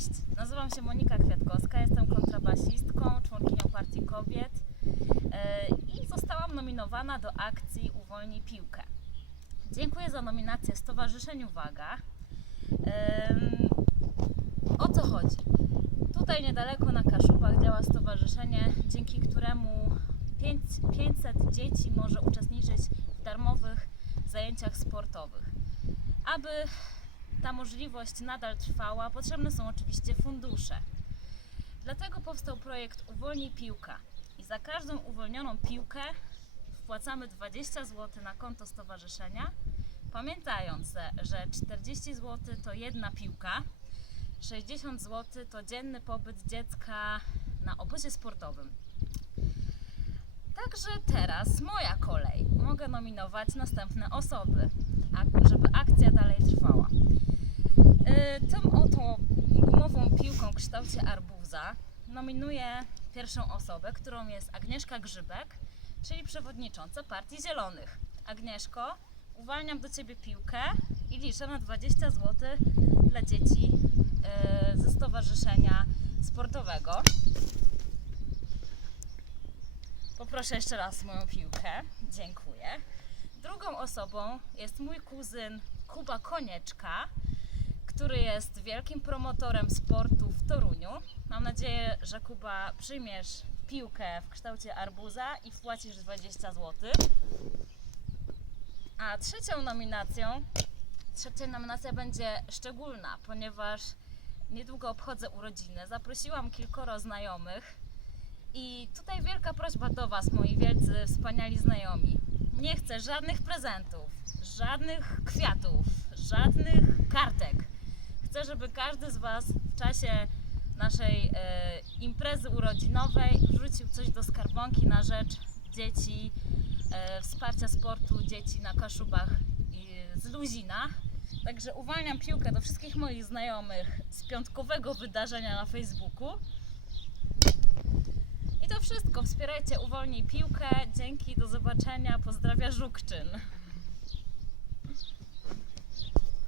Cześć, nazywam się Monika Kwiatkowska, jestem kontrabasistką, członkinią Partii Kobiet e, i zostałam nominowana do akcji Uwolnij Piłkę. Dziękuję za nominację Stowarzyszeniu Waga. O co chodzi? Tutaj niedaleko na Kaszubach działa stowarzyszenie, dzięki któremu pięć- 500 dzieci może uczestniczyć w darmowych zajęciach sportowych. Aby ta możliwość nadal trwała, potrzebne są oczywiście fundusze. Dlatego powstał projekt Uwolnij Piłka. I za każdą uwolnioną piłkę wpłacamy 20 zł na konto stowarzyszenia, pamiętając, że 40 zł to jedna piłka, 60 zł to dzienny pobyt dziecka na obozie sportowym. Także teraz moja kolej. Mogę nominować następne osoby, a- żeby akcja dalej trwała. Y, Tą oto gumową piłką w kształcie arbuza nominuję pierwszą osobę, którą jest Agnieszka Grzybek, czyli przewodnicząca Partii Zielonych. Agnieszko, uwalniam do Ciebie piłkę i liczę na 20 zł dla dzieci y, ze Stowarzyszenia Sportowego. Poproszę jeszcze raz moją piłkę. Dziękuję. Drugą osobą jest mój kuzyn Kuba Konieczka, który jest wielkim promotorem sportu w Toruniu. Mam nadzieję, że Kuba przyjmiesz piłkę w kształcie arbuza i wpłacisz 20 zł. A trzecią nominacją, trzecia nominacja będzie szczególna, ponieważ niedługo obchodzę urodziny. Zaprosiłam kilkoro znajomych i tutaj wielka prośba do Was, moi wielcy, wspaniali znajomi. Nie chcę żadnych prezentów, żadnych kwiatów, żadnych kartek. Chcę, żeby każdy z Was w czasie naszej e, imprezy urodzinowej wrzucił coś do skarbonki na rzecz dzieci, e, wsparcia sportu dzieci na Kaszubach i z Luzina. Także uwalniam piłkę do wszystkich moich znajomych z piątkowego wydarzenia na Facebooku. I to wszystko. Wspierajcie Uwolnij Piłkę. Dzięki, do zobaczenia. Pozdrawia Żukczyn.